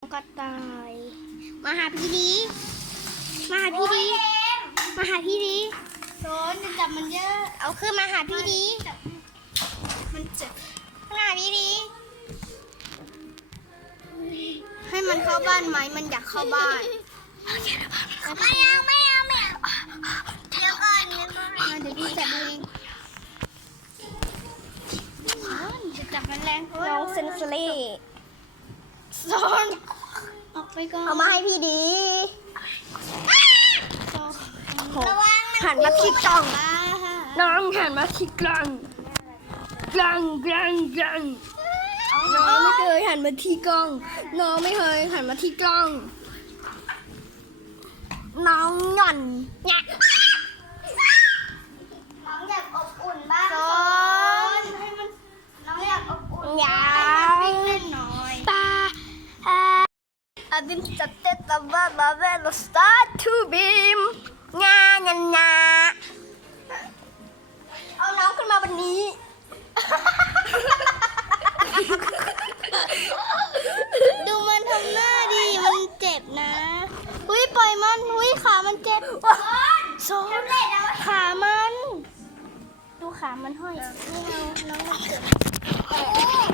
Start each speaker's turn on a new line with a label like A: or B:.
A: กระต่ายมาหาพี่ดีมาหาพี่ดีมาหาพี่ดีโซนจะจับมันเยอะเอาขึ้นมาหาพี่ดีมันเจ็บมาหาพี่ดีให้มันเข้าบ้านไหมมันอยากเข้าบ้านไม่เอาเดี๋ยวก่อนเดี๋ยวพี่จับเองจะจับมันแรงน้องเซนซูรี่โซนออกไปก่อนเอามาให้พี่ดีหันมาที่กล่องน้องหันมาที่กล่องน้องไม่เคยหันมาที่กล่องน้องไม่เคยหันมาที่กล่องน้องหย่อนเนี่ยน้องอยากอบอุ่นบ้างให้มันน้องอยากอบอุ่นอยากเล่นหน่อยตาAbim catet tabah babel start to beam งาเอาน้องขึ้นมาวันนี้ ดูมันทำหน้าดีมันเจ็บนะอุ้ยปล่อยมันอุ้ยขามันเจ็บโซนขามันดูขามันห้อยนี่เอาน้องมันเจ็บ